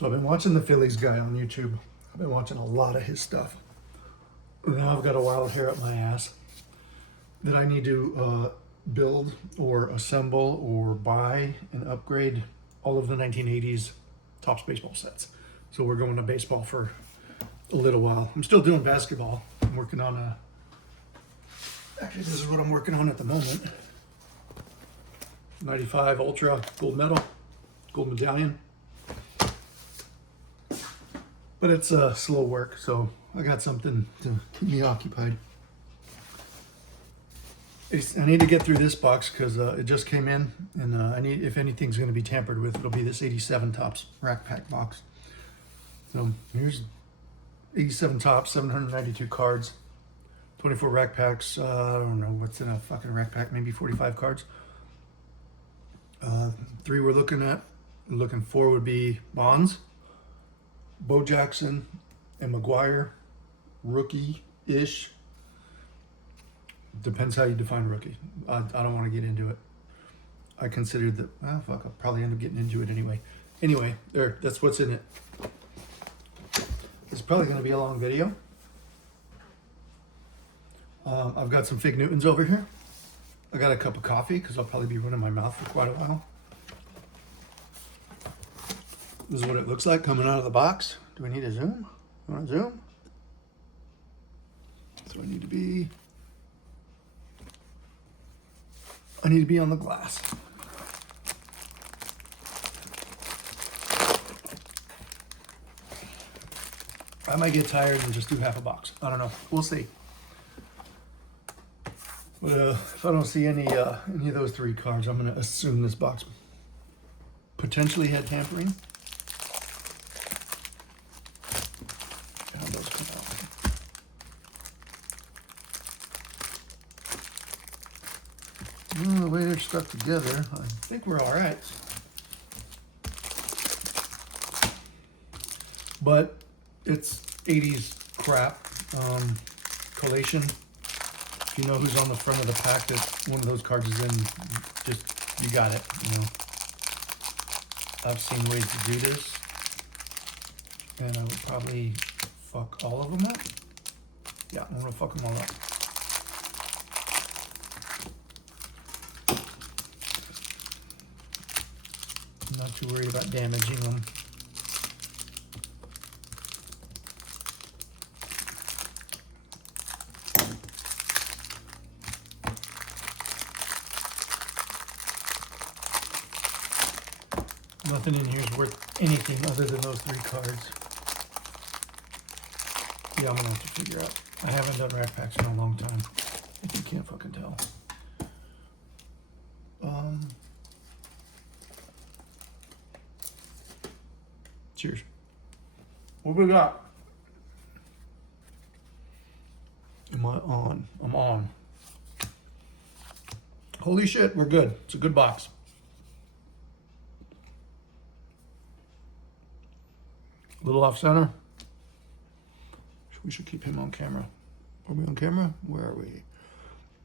So I've been watching the Phillies guy on YouTube. I've been watching a lot of his stuff. Now I've got a wild hair up my ass that I need to build or assemble or buy and upgrade all of the 1980s Topps baseball sets. So we're going to baseball for a little while. I'm still doing basketball. I'm working on a... Actually, this is what I'm working on at the moment. 95 Ultra gold medal, gold medallion. But it's slow work, so I got something to keep me occupied. I need to get through this box because it just came in, and I need, if anything's going to be tampered with, it'll be this 87 Topps rack pack box. So here's 87 Topps, 792 cards, 24 rack packs. I don't know what's in a fucking rack pack, maybe 45 cards. 3 we're looking at. Looking 4 would be Bonds, Bo Jackson, and McGuire, rookie-ish. Depends how you define rookie. I don't want to get into it. I considered that, well, fuck, I'll probably end up getting into it anyway. Anyway, there, that's what's in it. It's probably going to be a long video. I've got some Fig Newtons over here. I got a cup of coffee because I'll probably be running my mouth for quite a while. This is what it looks like coming out of the box. Do we need a zoom? You want to zoom? So I need to be on the glass. I might get tired and just do half a box. I don't know. We'll see. But if I don't see any of those 3 cards, I'm going to assume this box potentially had tampering. How those come out? Well, the way they're stuck together, I think we're all right. But it's 80s crap. Collation. If you know who's on the front of the pack that one of those cards is in, just, you got it, you know. I've seen ways to do this, and I would probably fuck all of them up. Yeah, I'm gonna fuck them all up. I'm not too worried about damaging them. Nothing in here is worth anything other than those 3 cards. Yeah, I'm gonna have to figure out. I haven't done rack packs in a long time, if you can't fucking tell. Cheers. What we got? Am I on? I'm on. Holy shit, we're good. It's a good box. A little off center. We should keep him on camera. Are we on camera? Where are we?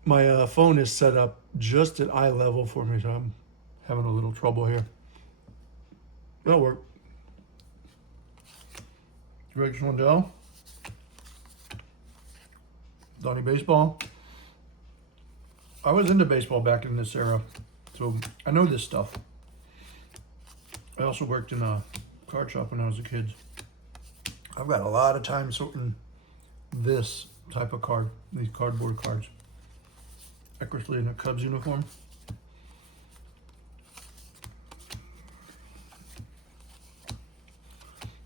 My phone is set up just at eye level for me, so I'm having a little trouble here. That'll work. Greg Swindell. Donnie Baseball. I was into baseball back in this era, so I know this stuff. I also worked in a card shop when I was a kid. I've got a lot of time sorting this type of card, these cardboard cards. Eckersley in a Cubs uniform.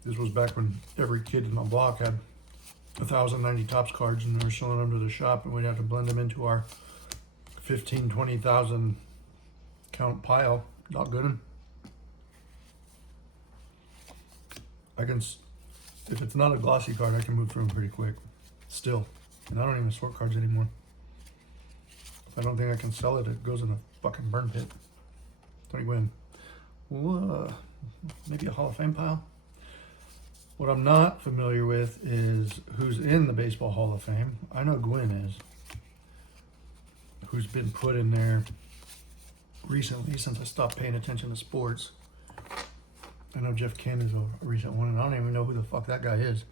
This was back when every kid in my block had 1,090 Topps cards, and they were selling them to the shop, and we'd have to blend them into our 15, 20,000 count pile. Not good. I can, if it's not a glossy card, I can move through them pretty quick. Still. And I don't even sort cards anymore. If I don't think I can sell it, it goes in a fucking burn pit. Tony Gwynn. Well, maybe a Hall of Fame pile? What I'm not familiar with is who's in the Baseball Hall of Fame. I know Gwynn is. Who's been put in there recently since I stopped paying attention to sports. I know Jeff Kim is a recent one, and I don't even know who the fuck that guy is.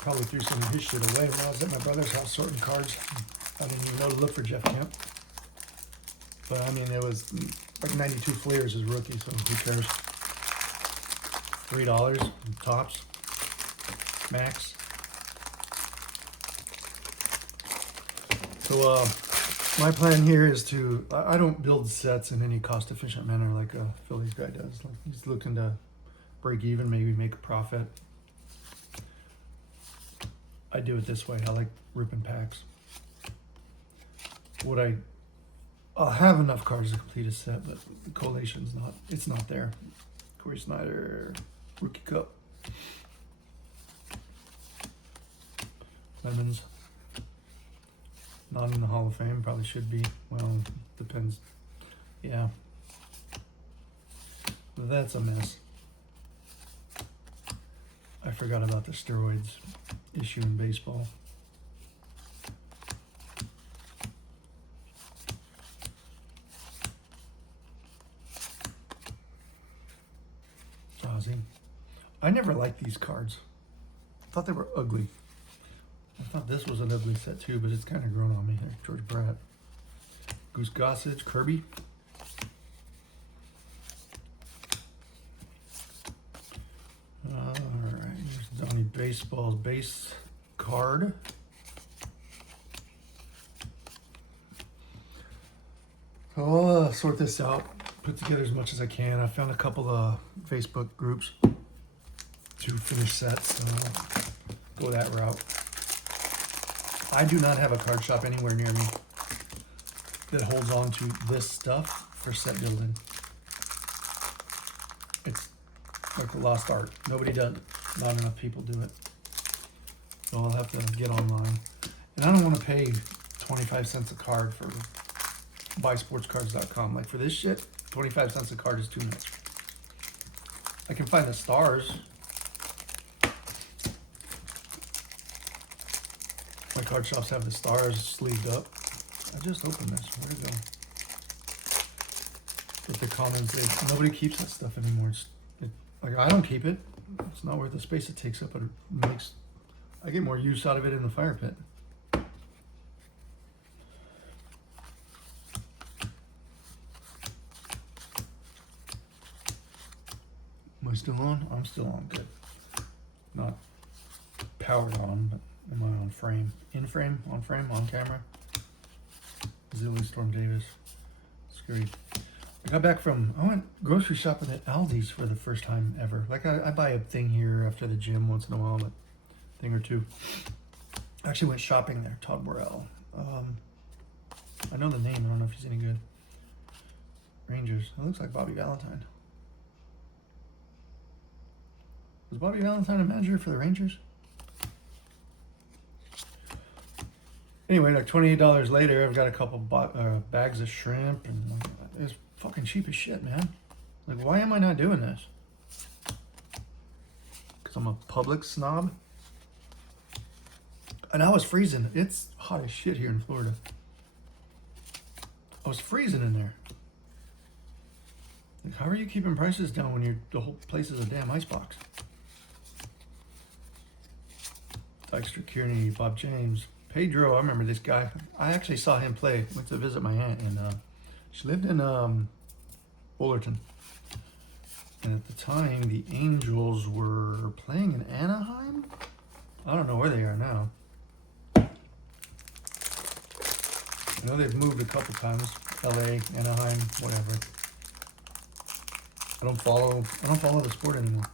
Probably threw some of his shit away when I was at my brother's house sorting cards. I didn't even know to look for Jeff Kemp. But I mean, it was like 92 Fleers his rookie, so who cares? $3 tops, max. So my plan here is to, I don't build sets in any cost-efficient manner like a Phillies guy does. Like he's looking to break even, maybe make a profit. I do it this way. I like ripping packs. I'll have enough cards to complete a set, but the collation's not, it's not there. Corey Snyder, Rookie Cup. Lemons. Not in the Hall of Fame, probably should be. Well, depends. Yeah. But that's a mess. I forgot about the steroids issue in baseball. Ozzy. I never liked these cards. I thought they were ugly. I thought this was an ugly set too, but it's kind of grown on me here. George Brett. Goose Gossage, Kirby. Alright, here's Donnie Baseball's base card. I'll sort this out, put together as much as I can. I found a couple of Facebook groups to finish sets, so I'll go that route. I do not have a card shop anywhere near me that holds on to this stuff for set building. It's like a lost art. Nobody does it. Not enough people do it. So I'll have to get online. And I don't want to pay 25 cents a card for buysportscards.com. Like for this shit, 25 cents a card is too much. I can find the stars. My card shops have the stars sleeved up. I just opened this. Where'd it go? With the comments, nobody keeps that stuff anymore. Like I don't keep it. It's not worth the space it takes up, but it makes. I get more use out of it in the fire pit. Am I still on? I'm still on. Good. Not powered on, but am I on frame? In frame? On frame? On camera? Zilly Storm Davis. Scary. I got back from, I went grocery shopping at Aldi's for the first time ever. Like I buy a thing here after the gym once in a while, but a thing or two. I actually went shopping there. Todd Burrell. I know the name. I don't know if he's any good. Rangers. It looks like Bobby Valentine. Was Bobby Valentine a manager for the Rangers? Anyway, like $28 later, I've got a couple bags of shrimp, and it's fucking cheap as shit, man. Like, why am I not doing this? Because I'm a public snob? And I was freezing. It's hot as shit here in Florida. I was freezing in there. Like, how are you keeping prices down when the whole place is a damn icebox? Dexter Kearney, Bob James, Pedro. I remember this guy. I actually saw him play. Went to visit my aunt, and she lived in Fullerton. And at the time, the Angels were playing in Anaheim. I don't know where they are now. I know they've moved a couple times. LA, Anaheim, whatever. I don't follow the sport anymore.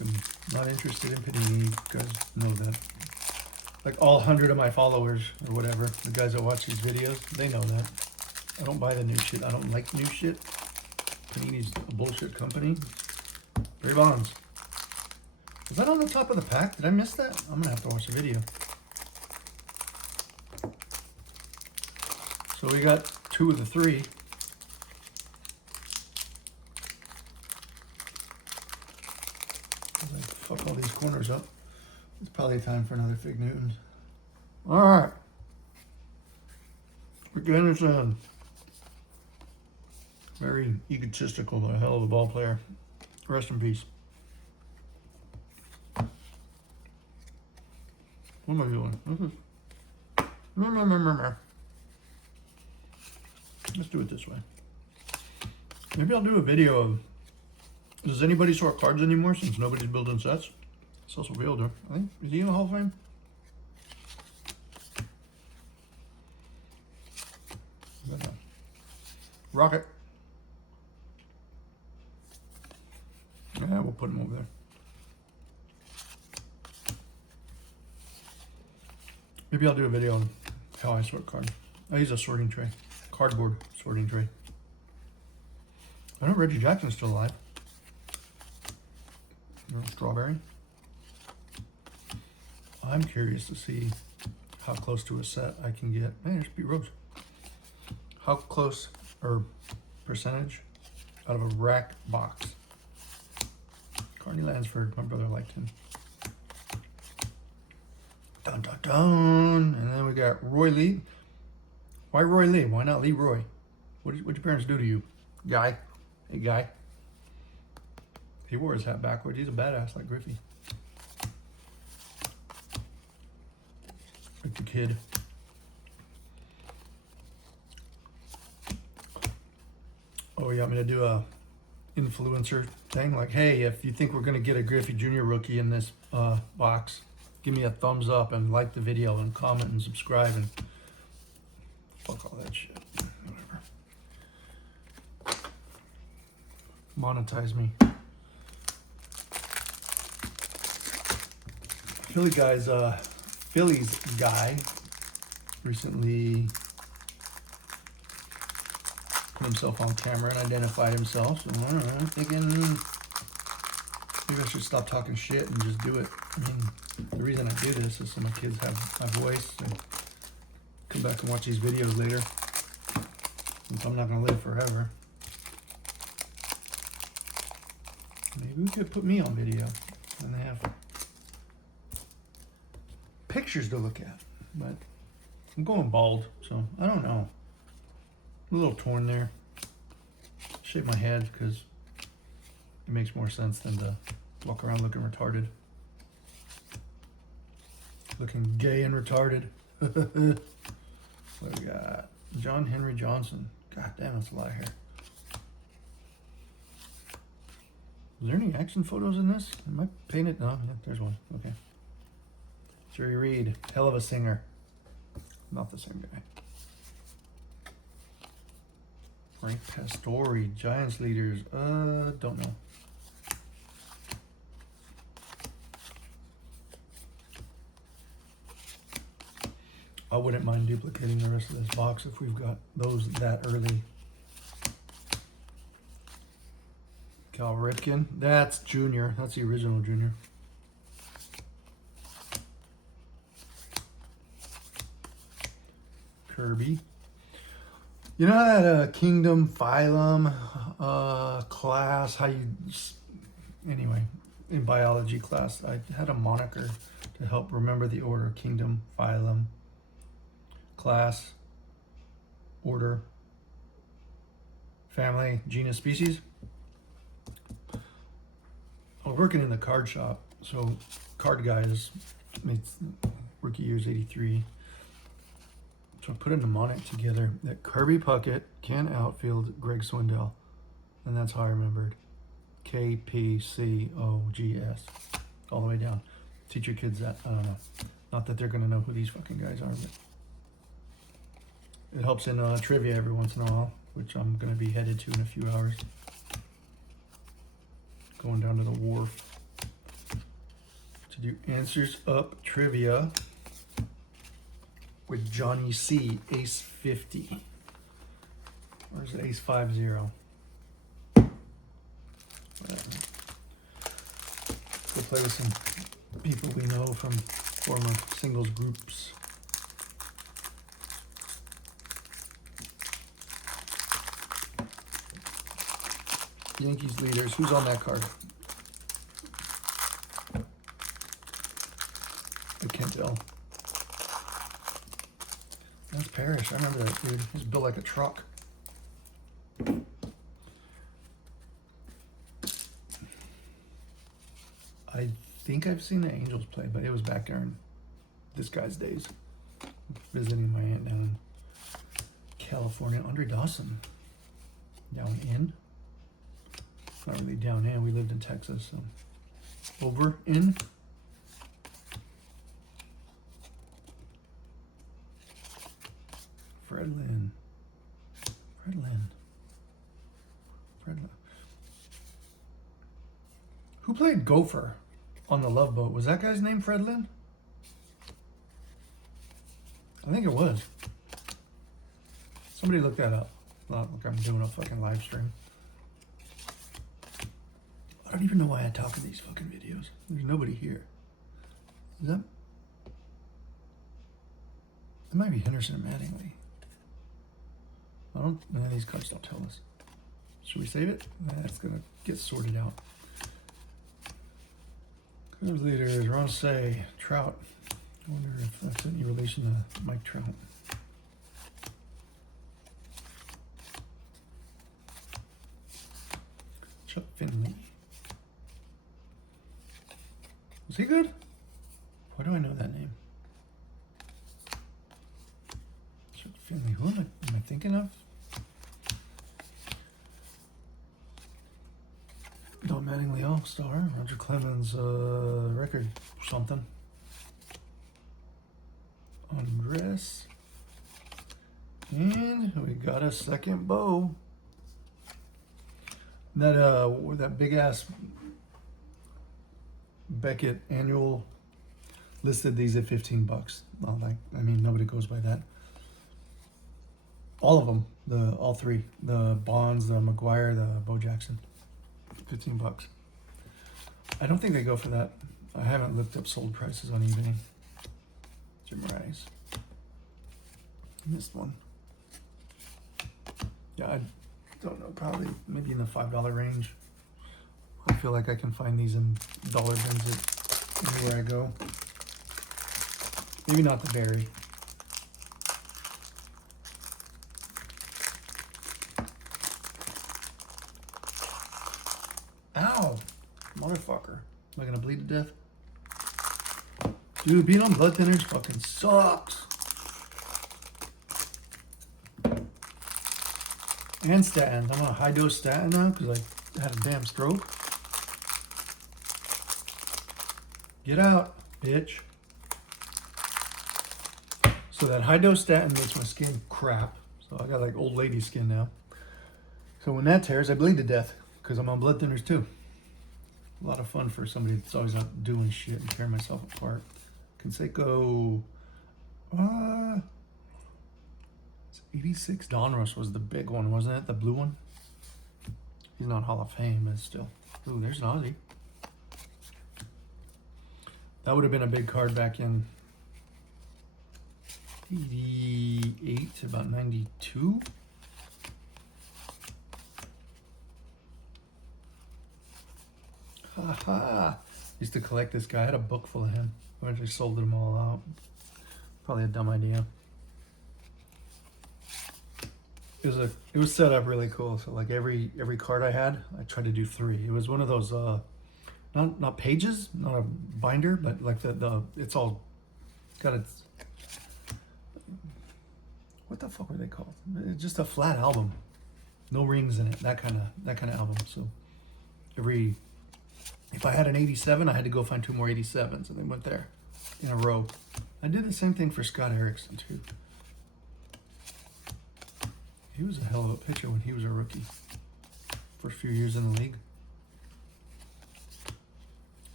I'm not interested in Panini. You guys know that. Like all 100 of my followers or whatever, the guys that watch these videos, they know that. I don't buy the new shit. I don't like new shit. Panini's a bullshit company. Barry Bonds. Was that on the top of the pack? Did I miss that? I'm gonna have to watch the video. So we got 2 of the 3. Like, fuck all these corners up. It's probably time for another Fig Newton. All right. Again, it's a very egotistical, a hell of a ball player. Rest in peace. What am I doing? Let's do it this way. Maybe I'll do a video of, does anybody sort cards anymore since nobody's building sets? Cecil Fielder, I think. Is he in the Hall of Fame? Rocket. Yeah, we'll put him over there. Maybe I'll do a video on how I sort cards. I use a sorting tray, cardboard sorting tray. I know Reggie Jackson's still alive. Strawberry. I'm curious to see how close to a set I can get. Hey, there's Pete Rose. How close or percentage out of a rack box. Carney Lansford, my brother liked him. Dun dun dun. And then we got Roy Lee. Why Roy Lee? Why not Lee Roy? What'd your parents do to you? Guy. Hey, guy. He wore his hat backwards. He's a badass like Griffey. Like the kid. Oh, you want me to do a influencer thing? Like, hey, if you think we're going to get a Griffey Jr. rookie in this box, give me a thumbs up and like the video and comment and subscribe and fuck all that shit. Whatever. Monetize me. Phillies guy recently put himself on camera and identified himself. So I don't know, I'm thinking maybe I should stop talking shit and just do it. I mean, the reason I do this is so my kids have my voice and come back and watch these videos later. Since I'm not gonna live forever. Maybe we could put me on video and they have pictures to look at, but I'm going bald, so I don't know. I'm a little torn there. Shave my head because it makes more sense than to walk around looking retarded. Looking gay and retarded. What do we got? John Henry Johnson. God damn, that's a lot of hair. Is there any action photos in this? Am I painted? No, yeah, there's one. Okay. Jerry Reed, hell of a singer. Not the same guy. Frank Pastore, Giants leaders. Don't know. I wouldn't mind duplicating the rest of this box if we've got those that early. Cal Ripken, that's Junior. That's the original Junior. Kirby. You know that kingdom, phylum, class, how you, anyway, in biology class, I had a moniker to help remember the order: kingdom, phylum, class, order, family, genus, species. I was working in the card shop, so card guys, rookie year's 83. So I put a mnemonic together that Kirby Puckett, Ken Outfield, Greg Swindell. And that's how I remembered. KPCOGS. All the way down. Teach your kids that. I don't know. Not that they're going to know who these fucking guys are, but it helps in trivia every once in a while, which I'm going to be headed to in a few hours. Going down to the wharf to do Answers Up trivia with Johnny C, Ace 50. Or is it Ace 50? Whatever. Go play with some people we know from former singles groups. Yankees leaders. Who's on that card? I can't tell. That's Parrish. I remember that dude. He's built like a truck. I think I've seen the Angels play, but it was back during this guy's days. Visiting my aunt down in California. Andre Dawson. Down in. Not really down in. We lived in Texas, so. Over in. Fred Lynn. Who played Gopher on the Love Boat? Was that guy's name Fred Lynn? I think it was. Somebody look that up. Not like I'm doing a fucking live stream. I don't even know why I talk in these fucking videos. There's nobody here. Is that? It might be Henderson or Mattingly. I don't. These cards don't tell us. Should we save it? That's gonna get sorted out. Cubs leaders: Ron Say, Trout. I wonder if that's any relation to Mike Trout. Chuck Finley. Was he good? Why do I know that name? Chuck Finley. Who am I thinking of? Don Mattingly All-Star. Roger Clemens record something. Andres. And we got a second bow. That big ass Beckett annual listed these at $15. Well, I mean, nobody goes by that. All of them, all three, the Bonds, the McGuire, the Bo Jackson, $15. I don't think they go for that. I haven't looked up sold prices on eBay. Jim Rice. Missed one. Yeah, I don't know, probably maybe in the $5 range. I feel like I can find these in dollar bins anywhere I go. Maybe not the berry. Ow! Motherfucker. Am I gonna bleed to death? Dude, being on blood thinners fucking sucks. And statins. I'm on a high dose statin now because I had a damn stroke. Get out, bitch. So that high dose statin makes my skin crap. So I got like old lady skin now. So when that tears, I bleed to death because I'm on blood thinners too. A lot of fun for somebody that's always out doing shit and tearing myself apart. Conseco. It's 86. Donruss was the big one, wasn't it? The blue one. He's not Hall of Fame, but still. Ooh, there's an Aussie. That would have been a big card back in 88, about 92. Haha. Used to collect this guy. I had a book full of him. I just sold them all out. Probably a dumb idea. It was set up really cool. So like every card I had, I tried to do 3. It was one of those not pages, not a binder, but like the it's all got its, what the fuck were they called? It's just a flat album, no rings in it. That kind of album. So if I had an 87, I had to go find 2 more 87s, and they went there in a row. I did the same thing for Scott Erickson too. He was a hell of a pitcher when he was a rookie. First few years in the league.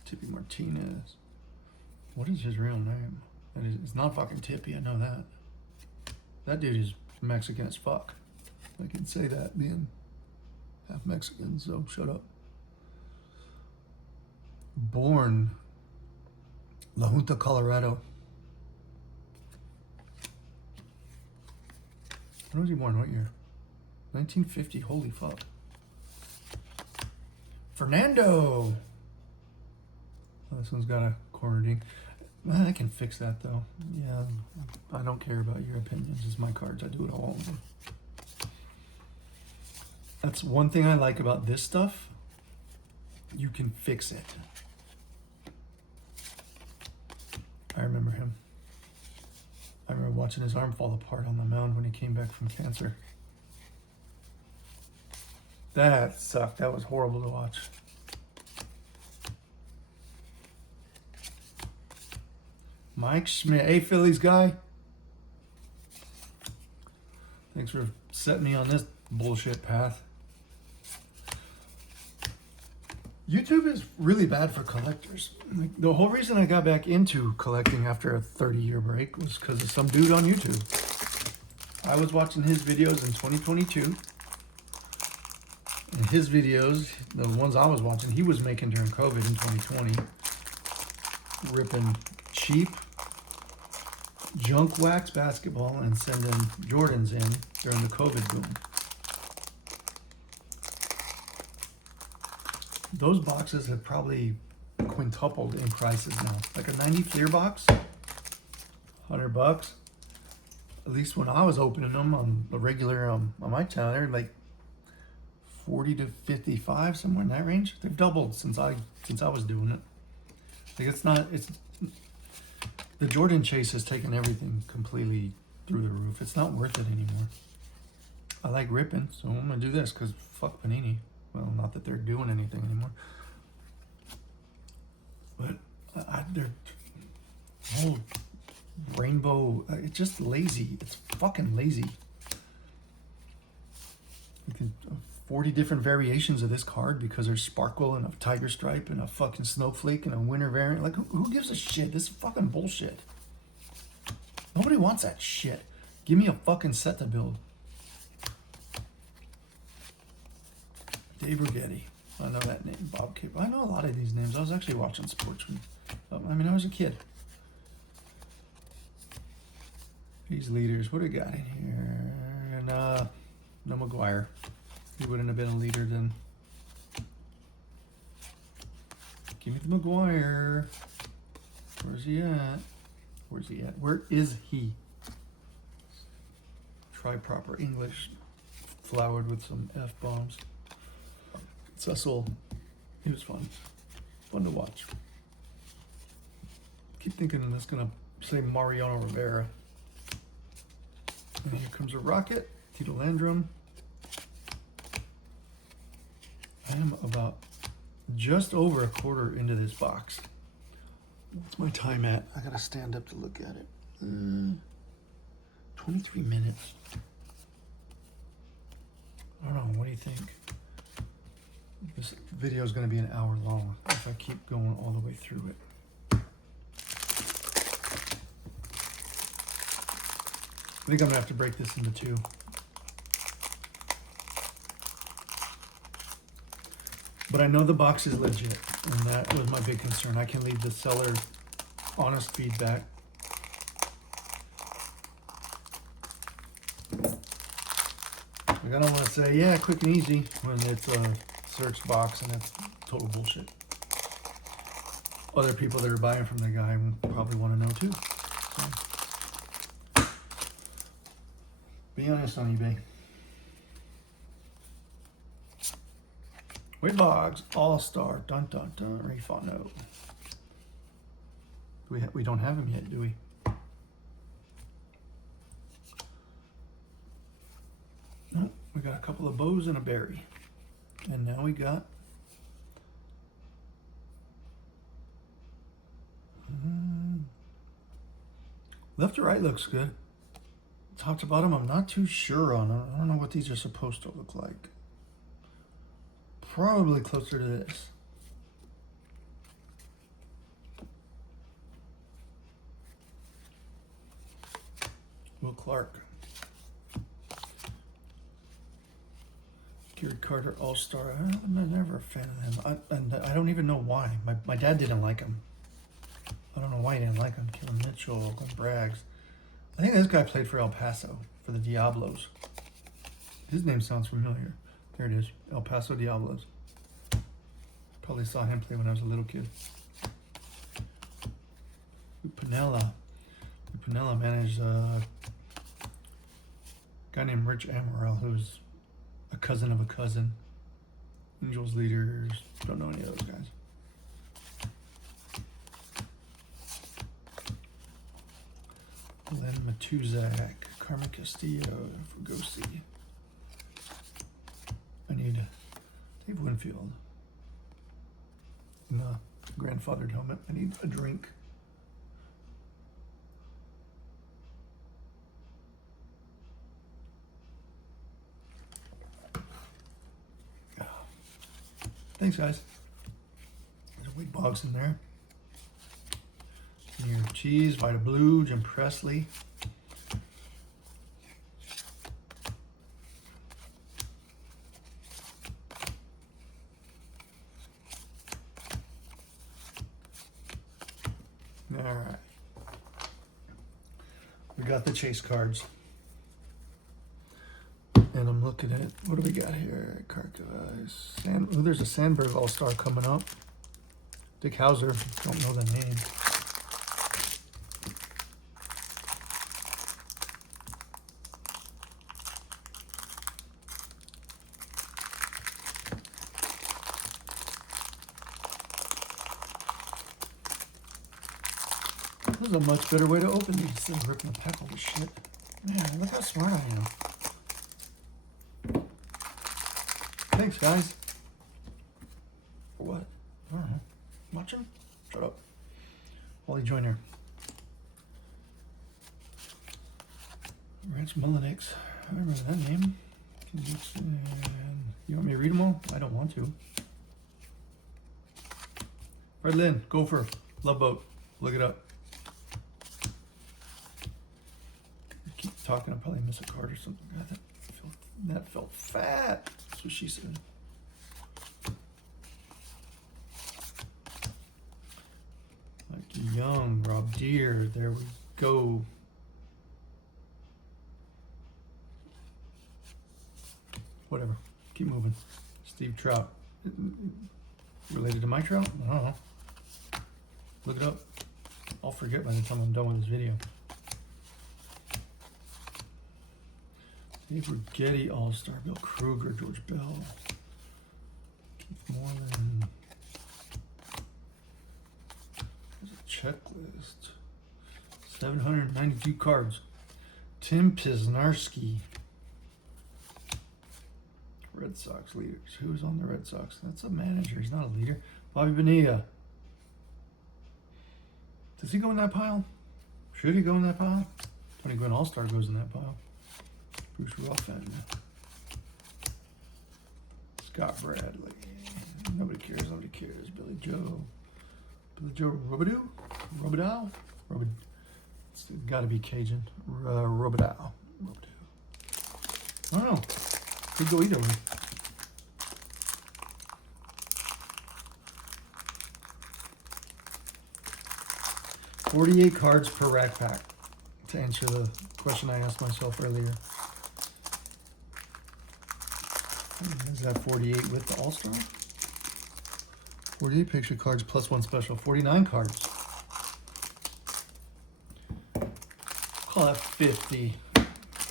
Tippy Martinez. What is his real name? It's not fucking Tippy, I know that. That dude is Mexican as fuck. I can say that being half Mexican, so shut up. Born La Junta, Colorado. When was he born? What year? 1950. Holy fuck. Fernando. Oh, this one's got a corner ding. I can fix that though. Yeah, I don't care about your opinions. It's my cards. I do it all over. That's one thing I like about this stuff. You can fix it. I remember him. I remember watching his arm fall apart on the mound when he came back from cancer. That sucked. That was horrible to watch. Mike Schmidt. Hey, Phillies guy. Thanks for setting me on this bullshit path. YouTube is really bad for collectors. Like, the whole reason I got back into collecting after a 30-year break was because of some dude on YouTube. I was watching his videos in 2022. And his videos, the ones I was watching, he was making during COVID in 2020. Ripping cheap junk wax basketball and sending Jordans in during the COVID boom. Those boxes have probably quintupled in prices now. Like a 90 clear box, $100. At least when I was opening them on the regular on my channel, they're like 40 to 55, somewhere in that range. They've doubled since I was doing it. Like it's the Jordan chase has taken everything completely through the roof. It's not worth it anymore. I like ripping, so I'm gonna do this because fuck Panini. Well, not that they're doing anything anymore, but they're whole rainbow. It's just lazy. It's fucking lazy. You can 40 different variations of this card because there's sparkle and a tiger stripe and a fucking snowflake and a winter variant. Like, who gives a shit? This is fucking bullshit. Nobody wants that shit. Give me a fucking set to build. Dave Rigetti. I know that name. Bob Cape. I know a lot of these names. I was actually watching Sportsman. I mean, I was a kid. These leaders. What do we got in here? And no McGuire. He wouldn't have been a leader then. Give me the McGuire. Where's he at? Where's he at? Where is he? Try proper English. Flowered with some F-bombs. Cecil. He was fun. Fun to watch. Keep thinking that's going to say Mariano Rivera. And here comes a Rocket. Tito Landrum. I am about just over a quarter into this box. What's my time at? I gotta stand up to look at it. 23 minutes. I don't know, what do you think? This video is gonna be an hour long if I keep going all the way through it. I think I'm gonna have to break this into two. But I know the box is legit, and that was my big concern. I can leave the seller honest feedback. Like, I don't want to say, yeah, quick and easy, when it's a search box and it's total bullshit. Other people that are buying from the guy probably want to know too. So, be honest on eBay. Wade Boggs, All-Star, dun dun dun, Ray Fontenot. We don't have him yet, do we? No, we got a couple of bows and a berry. And now we got left to right looks good. Top to bottom, I'm not too sure on. I don't know what these are supposed to look like. Probably closer to this. Will Clark. Gary Carter, All-Star. I'm never a fan of him. And I don't even know why. My dad didn't like him. I don't know why he didn't like him. Kevin Mitchell, Oakland Braggs. I think this guy played for El Paso, for the Diablos. His name sounds familiar. There it is, El Paso Diablos. Probably saw him play when I was a little kid. Panella. Panella managed a guy named Rich Amaral, who's a cousin of a cousin. Angels leaders. Don't know any of those guys. Len Matuzak, Carmen Castillo, Fugosi. I need Dave Winfield. In the grandfathered helmet. I need a drink. Thanks, guys. There's Wade Boggs in there. Your cheese, Vita Blue, Jim Presley. All right. We got the chase cards. And I'm looking at, what do we got here? Kharkiv. There's a Sandberg All-Star coming up. Dick Hauser, don't know the name. This is a much better way to open these than ripping the pack of this shit. Man, look how smart I am. Thanks, guys. For what? I don't know. Watching? Shut up. Wally Joyner. Rance Mullenix. I remember that name. You want me to read them all? I don't want to. Fred Lynn, Gopher, Love Boat. Look it up. I keep talking, I'll probably miss a card or something. That felt fat. That's what she said. Like Young, Rob Deere, there we go. Whatever, keep moving. Steve Trout. Related to my Trout? I don't know. Look it up. I'll forget by the time I'm done with this video. Dave Righetti, All-Star, Bill Kruger, George Bell, Keith Moreland. There's a checklist. 792 cards. Tim Pisnarski. Red Sox leaders. Who's on the Red Sox? That's a manager. He's not a leader. Bobby Bonilla. Does he go in that pile? Should he go in that pile? Tony Gwynn All-Star goes in that pile. Bruce Ruffin. Scott Bradley. Nobody cares. Nobody cares. Billy Joe. Billy Joe Robidoux? Robidoux? It's got to be Cajun. Robidoux. I don't know. Could go either way. $48 cards per rack pack. To answer the question I asked myself earlier. Is that 48 with the All-Star? 48 picture cards plus one special. 49 cards. Call that 50.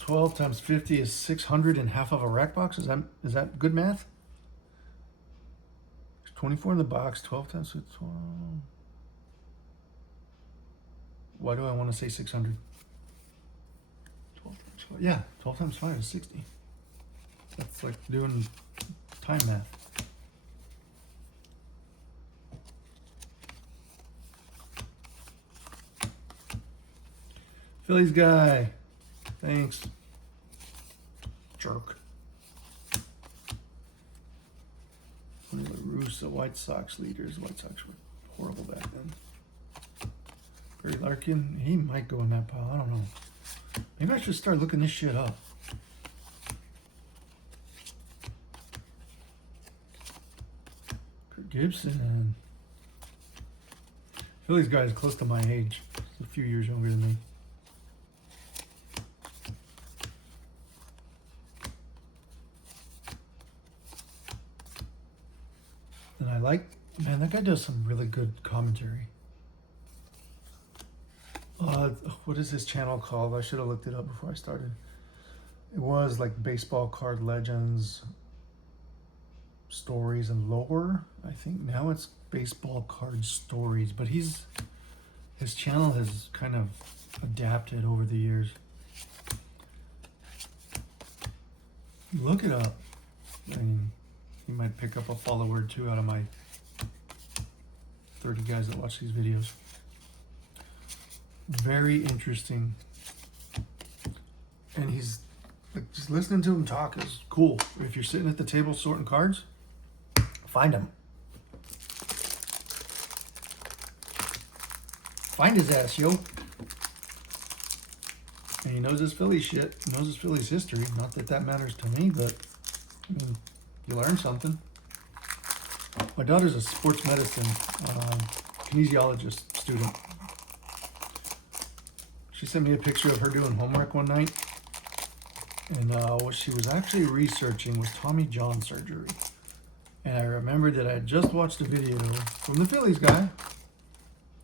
12 times 50 is 600 in half of a rack box. Is that good math? 24 in the box. 12 times 12. Why do I want to say 600? 12 times 5. Yeah, 12 times 5 is 60. That's like doing time math. Phillies guy. Thanks. Jerk. Tony La Russa, White Sox leaders. White Sox were horrible back then. Barry Larkin, he might go in that pile. I don't know. Maybe I should start looking this shit up. Kurt Gibson. Phillies guy is close to my age. He's a few years younger than me. And I like Man, that guy does some really good commentary. What is his channel called? I should have looked it up before I started. It was like Baseball Card Legends, Stories and Lore. I think now it's Baseball Card Stories, but his channel has kind of adapted over the years. Look it up. I mean, you might pick up a follower or two out of my 30 guys that watch these videos. Very interesting. And he's like, just listening to him talk is cool. If you're sitting at the table sorting cards, find him. Find his ass, yo. And he knows his Philly shit. He knows his Philly's history. Not that that matters to me, but I mean, you learn something. My daughter's a sports medicine kinesiologist student. She sent me a picture of her doing homework one night. And what she was actually researching was Tommy John surgery. And I remembered that I had just watched a video from the Phillies guy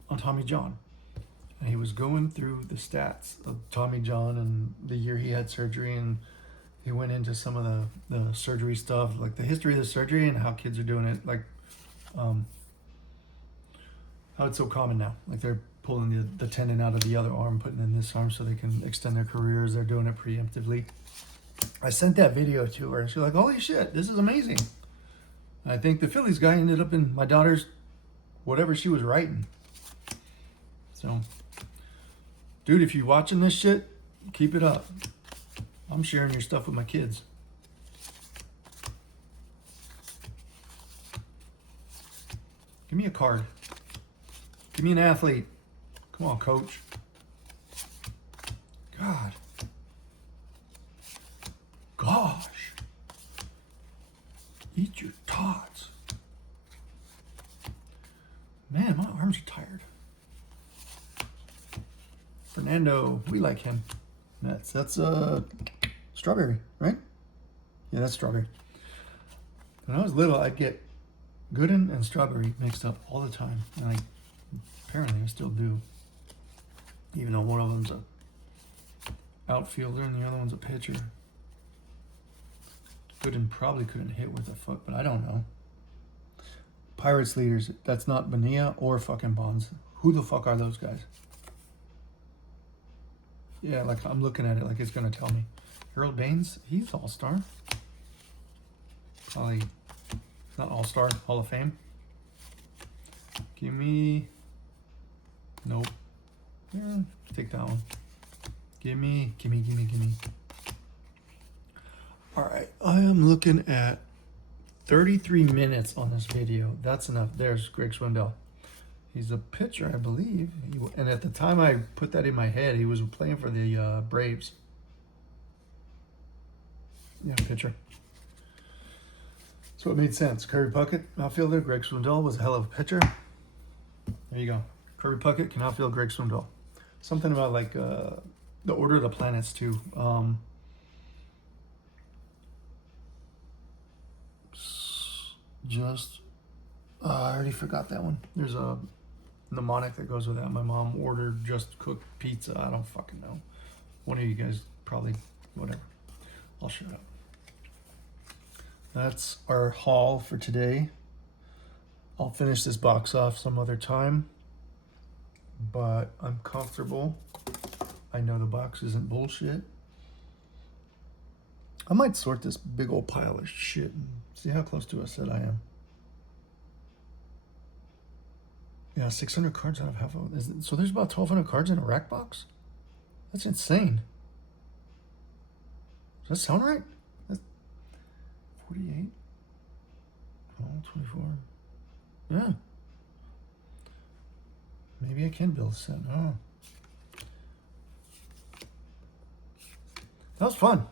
on Tommy John. And he was going through the stats of Tommy John and the year he had surgery, and he went into some of the surgery stuff, like the history of the surgery and how kids are doing it, like how it's so common now. Like they're pulling the tendon out of the other arm, putting it in this arm so they can extend their careers. They're doing it preemptively. I sent that video to her and she's like, holy shit, this is amazing. And I think the Phillies guy ended up in my daughter's whatever she was writing. So, dude, if you're watching this shit, keep it up. I'm sharing your stuff with my kids. Give me a card. Give me an athlete. Come on, coach. God. Gosh. Eat your tots. Man, my arms are tired. Fernando, we like him. That's strawberry, right? Yeah, that's strawberry. When I was little, I'd get Gooden and strawberry mixed up all the time. And apparently I still do. Even though one of them's a outfielder and the other one's a pitcher. Gooden probably couldn't hit with a foot, but I don't know. Pirates leaders, that's not Bonilla or fucking Bonds. Who the fuck are those guys? Yeah, like I'm looking at it like it's gonna tell me. Harold Baines, he's all-star. Probably not all-star, Hall of Fame. Give me, nope. Yeah, take that one. Gimme. All right, I am looking at 33 minutes on this video. That's enough. There's Greg Swindell. He's a pitcher, I believe. And at the time I put that in my head, he was playing for the Braves. Yeah, pitcher. So it made sense. Kirby Puckett, outfielder. Greg Swindell was a hell of a pitcher. There you go. Kirby Puckett can outfield Greg Swindell. Something about like the order of the planets too. I already forgot that one. There's a mnemonic that goes with that. My mom ordered just cooked pizza. I don't fucking know. One of you guys probably, whatever. I'll shut up. That's our haul for today. I'll finish this box off some other time, but I'm comfortable. I know the box isn't bullshit. I might sort this big old pile of shit and see how close to a set I am. Yeah, 600 cards out of half of it. So there's about 1,200 cards in a rack box? That's insane. Does that sound right? That's 48? Oh, 24. Yeah. Maybe I can build a set. Oh. That was fun.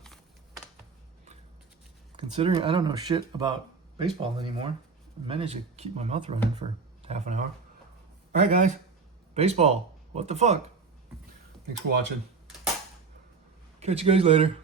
Considering I don't know shit about baseball anymore, I managed to keep my mouth running for half an hour. All right, guys. Baseball. What the fuck? Thanks for watching. Catch you guys later.